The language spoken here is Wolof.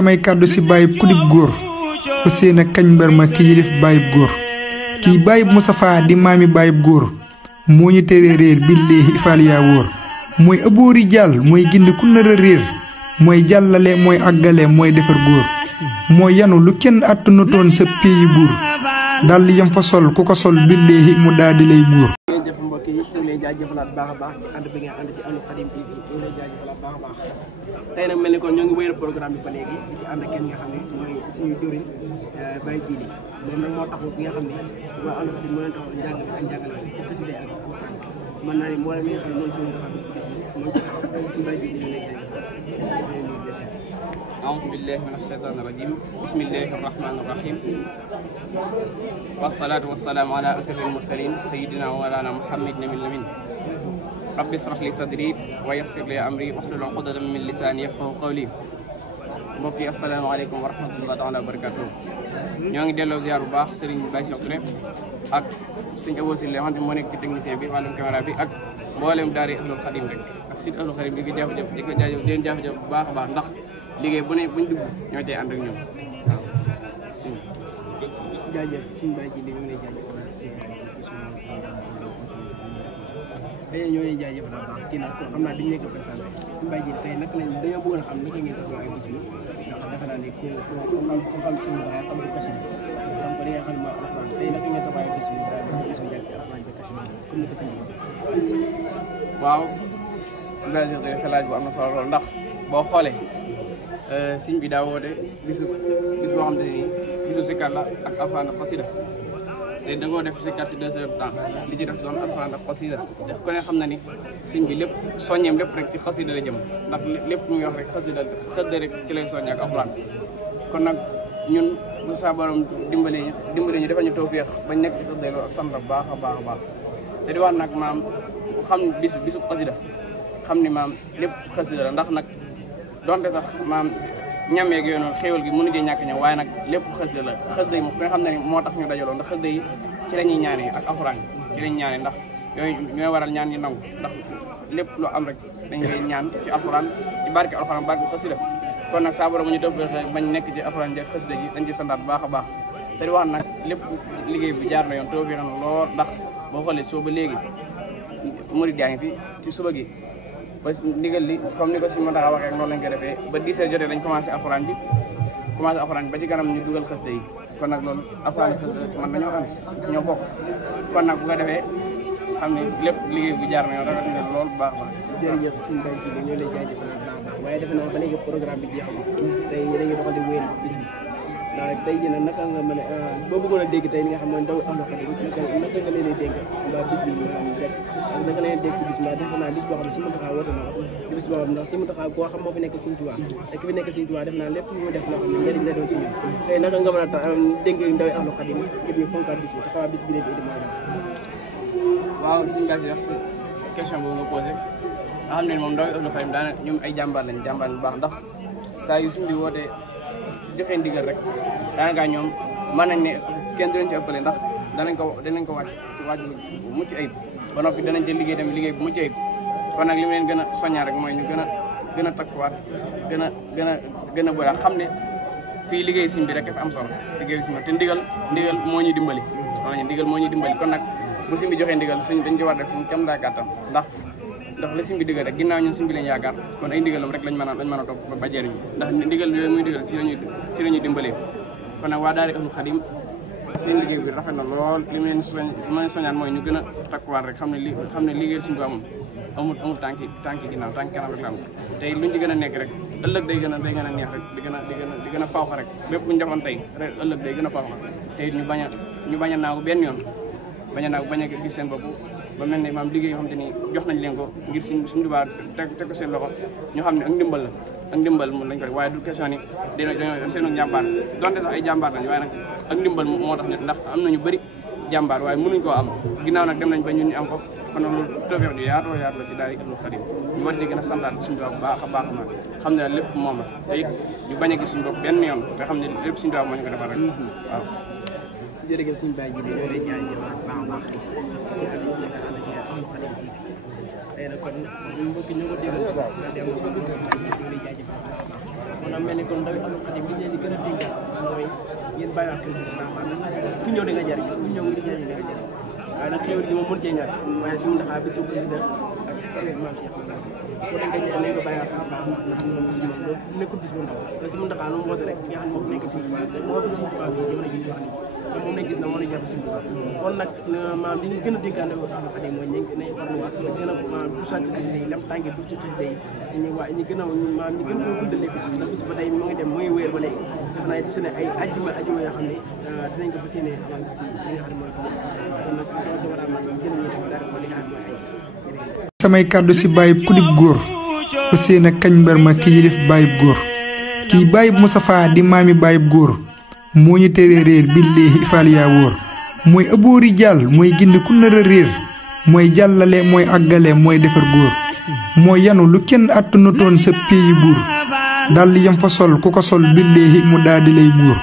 samay kàddu si bàyyib kudib góor fa seen a kañ mbër ma ki yilif bàyyib góor kii bàyyib Moustapha di maami bàyyib góor moo ñu tere réer billaahi faal yaa wóor mooy ëbboori jàll mooy gindi ku nar a réer mooy jàllale mooy àggale mooy defar góor mooy yanu lu kenn attanatoon sa pays buur dal yam fa sol ku ko sol billaahi mu daal di lay buur. jërëjëf mbokk yi ñu ngi leen jaajëfalaat baax a baax ci ànd bi nga ànd ci Ahlu Khadim TV ñu ngi leen jaajëfalaat baax a baax tey nag mel ni kon ñoo ngi wéyal programme bi ba léegi di ci ànd kenn nga xam ne mooy suñu jëriñ Baye Djily moom nag moo taxaw fi nga xam ne waa Ahlu Khadim moo leen taxaw njàngale ak njàngale ci xasida ak alxuraan mën naa ne mboolem mi nga xam ne mooy suñu doxal ci bis bi moo ci taxaw ci Baye Djily ñu lay jaajëfal. أعوذ بالله من الشيطان الرجيم بسم الله الرحمن الرحيم والصلاة والسلام على أسرف المرسلين سيدنا ومولانا محمد نبي الأمين رب اشرح لي صدري ويسر لي أمري واحلل عقدة من لساني يفقهوا قولي mbokk yi asalaamaaleykum wa rahmatullahi taala wa barakatuh ñoo ngi delloo ziar bu baax Serigne Baye Cheikh Touré ak Serigne Abo Sylla xamante moo nekk ci technicien bi wàllum caméra bi ak mboolem daari Ahlu Khadim rek ak site Ahlu Khadim di ko jaajëf di ko jaajëf di leen jaajëf bu baax a baax ndax liggéey bu ne buñ dugg ñoo cay ànd ak ñoom waaw. jaajëf Serigne Baye Djily ñu ngi lay jaajëfal ñoo lay jaajëfal bu baax kii nag xam naa dañu nekk présenté Serigne Baye Djily tey naka lañ dañoo bëggoon a xam naka ngeen taxawaay bis bi ndax defe naa ne ku xam suñu doxee xam ko xasida xam ko li nga xam ne mooy alxuraan tey naka ngeen taxawaay bis bi daal bis bi njëkk alxuraan bi xasida comme ni ko sëñ waaw Serigne Baye Cheikh sa laaj bu am na solo lool ndax boo xoolee sëñ bi daa woote bis boo xam ne nii bisu sikkar la ak alxuraan ak xasida te da ngoo def sikkar ci 2 heures de temps li ci def doon alxuraan ak xasida def ko ne xam na ni sëñ bi lépp soññeem lépp rek ci xasida la jëm ndax lépp muy wax rek xasida rek ci lay soññee ak alxuraan kon nag ñun bu saa borom dimbale ñu defal ñu tawfeex bañ nekk ci xasida loolu ak sant bu baax a baax a baax te di wax nag maam xam bisu xasida xam ni maam lépp xasida la ndax nag donte sax maam ñameeg yooyu noonu xéewal gi mënu cee ñàkk ñëw waaye nag lépp xasida la xasida yi nga xam ne ni moo tax ñu dajaloo ndax xasida yi ci la ñuy ñaanee ak alxuraan ci la ñuy ñaanee ndax yooyu ñooy waral ñaan yi nangu ndax lépp lu am rek dañ koy ñaan ci alxuraan ci barke alxuraan barke xasida kon nag saa borom ñu def bañ nekk ci alxuraan ji xasida ji dañ ci santaat bu baax a baax te di wax nag lépp liggéey bi jaar na yoon tawfeex na lool ndax boo xoolee soo ba léegi murid yaa ngi fi ci suba gi ba ndigal li comme ni ko si mën a waxee noonu lañ ko defee ba 10 heures jotee dañ commencé alxuraan ji ba ci kanam ñu dugal xasida yi kon nag loolu alxuraan xasida man nañoo xam ñoo bokk kon nag bu ko defee xam ne lépp liggéey bu jaar na yoon rafet na lool bu baax a baax. jërëjëf Serigne Baye Djily ñoo lay jaajëfal bu baax a baax waaye defe naa ba léegi programme bi jeexul tey dañuy doxal di wéyal bis bi ndax tey jii nag naka nga mën a boo bëggoon a dégg tey li nga xam ne ndaw Ahlu Khadim naka nga leen di dégg mbaa bis bi rek ak naka leen dégg ci bis mbaa defe naa bis boo xam ne si Mountakha woote na ko di bis boo xam ndax si Mountakha koo xam moo fi nekk Serigne Touba te ki fi nekk Serigne Touba def naa lépp lu mu def loo xam ne njëriñ la doon si ñun tey naka nga mën a dégg ndaw Ahlu Khadim ngir ñu fonkaat bis bi taxawaa bis bi leen di indi mooy waaw suñu gars yi wax si question boobu nga posé nga xam ne moom ndaw Ahlu Khadim daanaka ñoom ay jàmbaar lañ jàmbaar bu baax ndax saa yu suñu di wootee joxe ndigal rek daanaka ñoom mën nañ ne kenn du leen ci ëppale ndax danañ ko wàcc ci wàcc bu mucc ayib ba noppi danañ ci liggéey tamit liggéey bu mucc ayib kon nag li mu leen gën a soññaa rek mooy ñu gën a takkuwaat gën a bëra xam ne fii liggéey siñ bi rek dafa am solo liggéey siñ bi te ndigal moo ñuy dimbali ndigal moo ñuy dimbali kon nag bu siñ bi joxee ndigal suñ dañ ci war def suñ kem daa kàttan ndax la siñ bi digal rek ginnaaw ñun siñ bi lañ yaakaar kon ay ndigalam rek lañ mën a topp ba jëriñu ndax ndigal yooyu muy digal ci la ñuy dimbalee kon nag waa daari Ahlu Khadim seen liggéey bi rafet na lool li mu leen soñaan mooy ñu gën a takkuwaat rek xam ne liggéey suñu moom amul tànki ginnaaw tànki kanam rek la am tey luñ ci gën a nekk rek ëllëg day gën a neex rek di gën a fawxa rek bépp buñu defoon tey rek ëllëg day gën a fawxa te it ñu bañ a naagu benn yoon bañ a gis seen bopp ba mel ne maam liggéey yoo xam te ni jox nañ leen ko ngir suñu Tuubaa teg ko seen loxo ñu xam ne ak ndimbal mu lañ ko rek waaye du question ni dañoo seenu jàmbaar donte sax ay jàmbaar lañ waaye nag ak ndimbal moo tax ne ndax am nañu bëri jàmbaar waaye mënuñ koo am ginnaaw nag dem nañ ba ñun ñu am ko kon nag loolu tawfeex ju yaatoo yaatu la ci daari Ahlu Khadim ñu war ci gën a santaat suñu Tuubaa bu baax a baax na xam ne lépp moom la te it ñu bañ a gis suñu bopp benn yoon te xam ne lépp suñu Tuubaa moo ñu ko defal rek waaw. jërëjëf Serigne Baye Djily ñoo lay jaajëfal baax a baax ci ànd ci Ahlu Khadim tey nag kon mbokk yi ñoo ko déggal dem sa ñoo lay jaajëfal baax a baax maanaam mel ni kon ndaw Ahlu Xadim li leen di gën a dénkaat mooy ngeen bàyyi wax bis baax ku ñëw di nga jariñ ku ñëw di nga jariñ waaye nag xéwal gi moom mën cee ñàkk waaye si mu ndaxaa bisu président ak samet maam Cheikh ko dañ ko nañ ko bàyyi wax baax ndax moom bis moom nekkul bis bu ndaw te si mu ndaxaa nu mu woote rek nga xam ne moo fi nekk si moo fi si tubaab yi jamono ji ñu wax nii te moom lañ gis na moo la jàpp si tubaab kon nag maam li ñu gën a dénkaane Ahlu Xadim mooy ñu nañ farluwaat gën a maam du sàcc xasida yi lam tànge du ci xasida yi ñu waa ñu gën a maam ñu gën koo guddalee bis ndax bis ba tey mu ngi dem mu ngi wéer ba léegi def naa ci ay ajjuma yoo xam ne dinañ ko fas yéene wàll ci li nga xam ne mooy kon nag soo cameraman yi gën a ñuy def dara ba li nga xam ne mooy ay samay kàddu si bàyyib kudib góor fas yéene kañ mbër ma ki yilif bàyyib góor kii bàyyib Moustapha di maami bàyyib góor moo ñu tere réer billaahi faal yaa wóor mooy ëbboori jàll mooy gindi ku nar a réer mooy jàllale mooy àggale mooy defar góor mooy yanu lu kenn àttanatoon sa péyi buur dal yam fa sol ku ko sol billaahi mu daal di lay buur